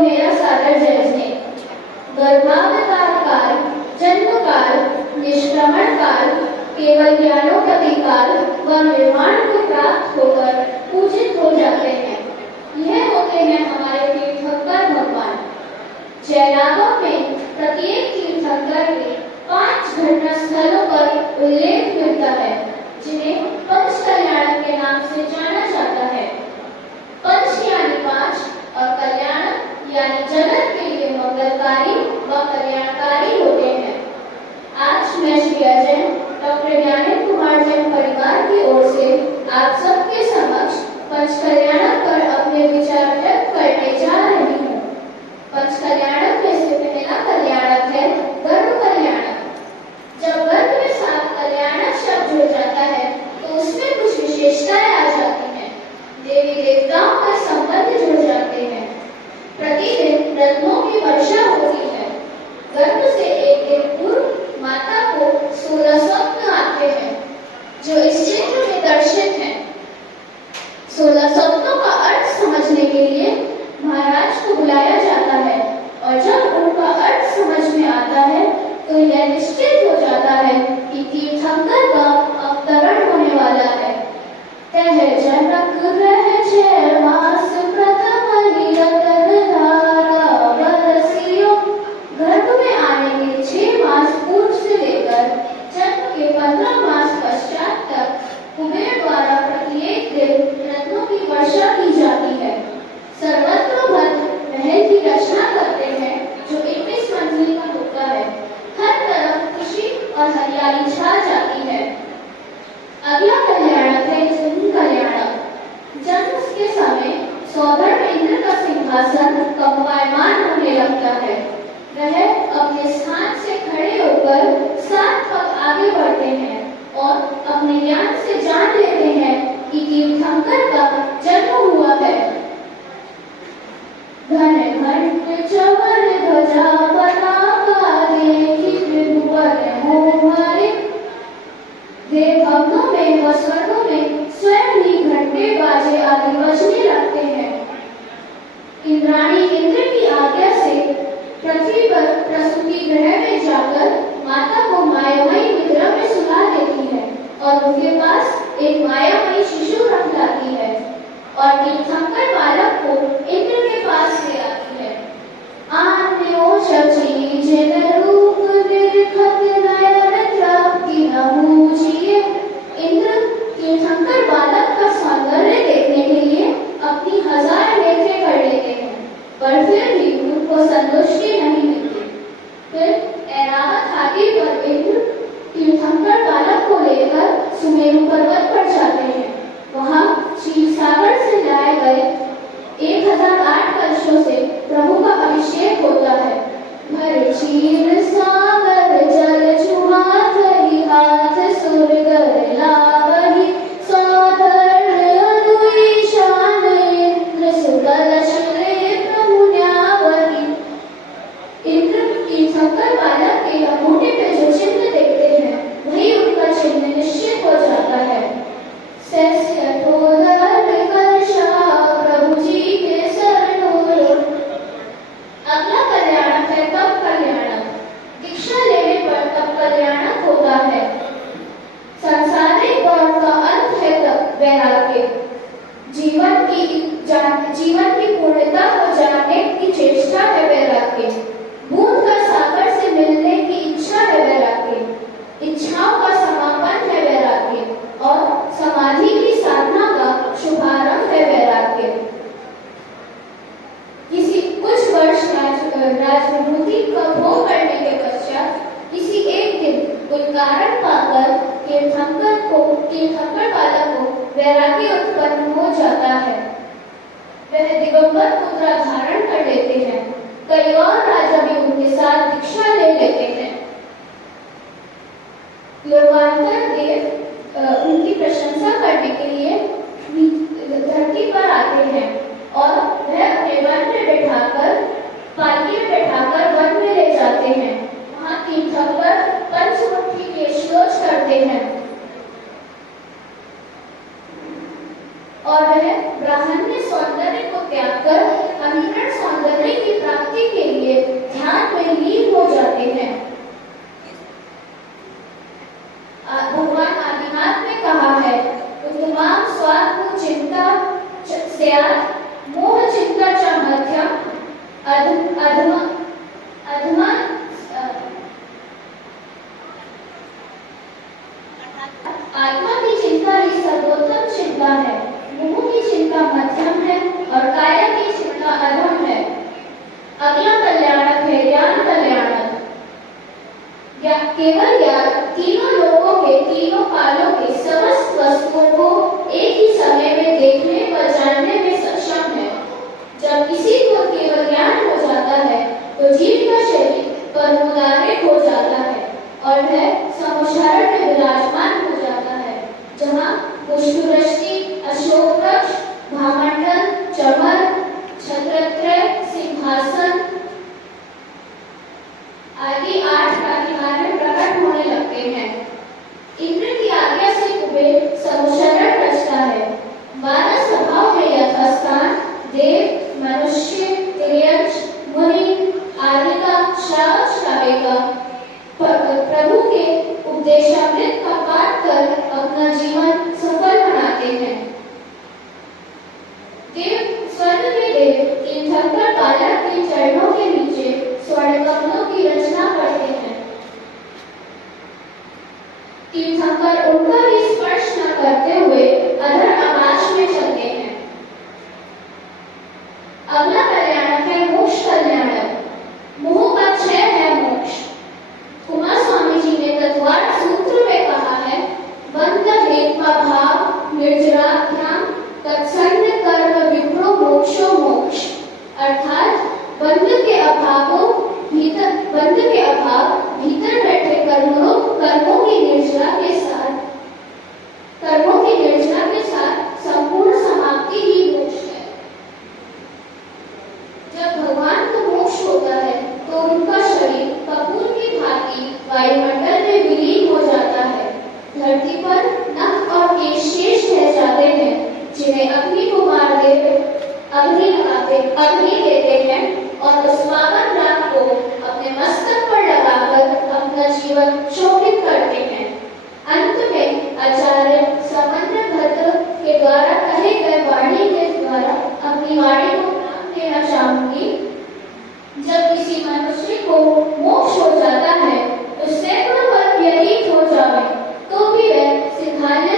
मेरा सादर जय जय। गर्भावतार काल, जन्म काल, निष्क्रमण काल, केवल ज्ञानोपति काल व निर्वाण को प्राप्त होकर पूजित हो जाते हैं। यह होते हैं हमारे तीर्थंकर भगवान। जैनागम में प्रत्येक तीर्थंकर के 5 घटना स्थलों पर उल्लेख मिलता है, जिन्हें पंच कल्याणक के नाम से जाना जाता है। पंच यानी 5 और कल्याण यानी जगत के लिए मंगलकारी व कल्याणकारी होते हैं। आज मैं श्री अजय डॉक्टर ज्ञानेंद्र कुमार जैन परिवार की ओर से आप सबके समक्ष पंच कल्याणक पर अपने विचार व्यक्त करने जा रही हूँ। पंच कल्याणक में से पहला कल्याणक है गर्भ कल्याणक। जब गर्भ में 7 कल्याणक शब्द जुड़ जाता है तो उसमें कुछ विशेषताएं आ जाती हैं। देवी देवताओं का संबंध जुड़ जाते हैं। प्रतिदिन रत्नों की वर्षा होती है। गर्भ से एक दिन पूर्व माता को 16 स्वप्न आते हैं, जो इस चित्र में दर्शित हैं। 16 स्वप्नों का अर्थ समझने के लिए महाराज को बुलाया जाता है, और जब उनका अर्थ समझ में आता है तो यह निश्चित हो जाता है कि तीर्थंकर का अवतरण होने वाला है। कह जनक रह मास प्रथम रतन धारा बरसियो। गर्भ में आने के 6 मास पूर्व से लेकर जन्म के 15 मास पश्चात तक कुबेर द्वारा प्रत्येक दिन रत्नों की वर्षा की जाती है। सर्वत्र महल की रचना करते हैं, जो 21 मंजिल का होता है। हर तरफ खुशी और हरियाली छा जाती है। अगला कल्याणक है जन्म कल्याणक। जन्म के समय सौधर इंद्र का सिंहासन कंपायमान होने लगता है। वह अपने स्थान से खड़े होकर 7 पग आगे बढ़ते हैं और अपने ज्ञान से जान लेते हैं कि तीर्थंकर का जन्म हुआ है। घन घंट चवर ध्वजा पताका देखी त्रिभुवन मोहरे। देवभवनों में व स्वर्गों में स्वयं ही घंटे बाजे आदि बजने लगते हैं। इंद्राणी इंद्र की आज्ञा से पृथ्वी पर प्रसूति गृह में जाकर माता को मायामयी निद्रा में सुला देती है और उनके पास एक मायामयी शिशु रख लाती है और तीर्थंकर बालक को इंद्र के पास ले आती है। आन्यो शची जिन रूप निरखत नयन तृप्ति न बूझिए। इंद्र तीर्थंकर बालक का सौंदर्य देखने के लिए अपनी 1000 नेत्रें कर लेते हैं, पर फिर भी उनको संतुष्टि नहीं मिलती। फिर ऐरावत हाथी पर इंद्र तीर्थंकर बालक को लेकर सुमेरु पर्वत पर जाते हैं। वहां क्षीर सागर से लाए गए 1008 कलशों से प्रभु का अभिषेक होता है। भर क्षीर सागर जल चुहात ही हाथ सुरगर लावही। सौधर अदुई शान इंद्र सुकलश ले प्रभु न्यावही। इंद्र तीर्थंकर बालक के अंगूठे पे जो चिन्ह देखते हैं, वही उनका चिन्ह निश्चित हो जाता है। प्रभु जी के शरणों। अगला कल्याणक है तप कल्याणक। दीक्षा लेने पर तप कल्याणक होता है। सांसारिक दौड़ का अंत है तप वैराग्य। जीवन की पूर्णता को जानने की चेष्टा है वैराग्य। बूंद का सागर से मिलने की इच्छा है वैराग्य। इच्छाओं का समापन है वैराग्य और समाधि की साधना का शुभारंभ है वैराग्य। कुछ वर्ष राजविभूति का भोग करने के पश्चात किसी एक दिन कोई कारण पाकर तीर्थंकर बालक को वैराग्य उत्पन्न हो जाता है। वह दिगंबर मुद्रा धारण कर लेते हैं। कई और राजा भी उनके साथ दीक्षा ले लेते हैं। लोकांतर देव उनकी प्रशंसा करने के लिए धरती पर आते हैं और वह अपने वन में बैठाकर पालकी में बैठाकर वन में ले जाते हैं। वहां तीर्थंकर पंचमुखी के श्लोक करते हैं और वह ब्राह्मण्य सौंदर्य को त्याग कर अहिरण सौंदर्य की में लीन हो जाते हैं। भगवान आदिनाथ ने कहा है, उत्तमाम स्वात्म चिंता स्यात् मोह चिंता च मध्यम अधमा अधमा आत्मा की चिंता ही सर्वोत्तम चिंता है, मोह की चिंता मध्यम है और काया की चिंता अधम है। अगला कल्याणक है ज्ञान कल्याणक। केवल ज्ञान तीनों लोगों के तीनों कालों के समस्त वस्तुओं को एक ही समय में देखने व जानने में सक्षम है। जब किसी को केवल ज्ञान हो जाता है तो जीव का शरीर परमोदारित हो जाता है और वह समुषरण में विराजमान हो जाता है, जहाँ पुष्पवृष्टि, अशोक वृक्ष, भामंडल, चमर, छत्रत्रय, सिंहासन आदि 8 प्रतिमान में प्रकट होने लगते हैं। इंद्र की आज्ञा से कुबेर समुषरण रचता है। 12 सभाओं में यथास्थान देव, मनुष्य, तिर्यक्ष, मुनि आदि का श्रावक श्राविका प्रभु के उपदेशामृत का पाठ कर अपना जीवन सफल बनाते हैं। देव स्वर्ग के देव तीर्थंकर बालक के चरणों के नीचे स्वर्ण कमलों की रचना करते हैं। तीर्थंकर उनका भी स्पर्श न करते हुए अधर आकाश में चलते हैं। अगला कल्याणक है मोक्ष कल्याणक। मोह का क्षय है मोक्ष। कुमार स्वामी जी ने तत्वार सूत्र में कहा है, बंध हेत्वा भाव निर्जराभ्याम तत्सन्न कर्म विप्रो मोक्षो मोक्ष। अर्थात बंध के अभाव भीतर बैठे कर्मों की निर्जरा के साथ संपूर्ण समाप्ति ही मोक्ष है। जब भगवान को मोक्ष होता है तो उनका शरीर कपूर की भांति वायुमंडल में विलीन हो जाता है। धरती पर नख और केश शेष रह जाते हैं, जिन्हें अग्नि कुमार देव अग्नि देते हैं और उस पावन राख को अपने मस्तक पर लगाकर अपना जीवन शोभित करते हैं। अंत में आचार्य समन्वय भद्र के द्वारा कहे गए वाणी के द्वारा अपनी वाणी को नाम देना चाहूंगी। जब किसी मनुष्य को मोक्ष हो जाता है तो सैकड़ों वर्ष व्यतीत हो जाए तो भी वह सिद्धार्थ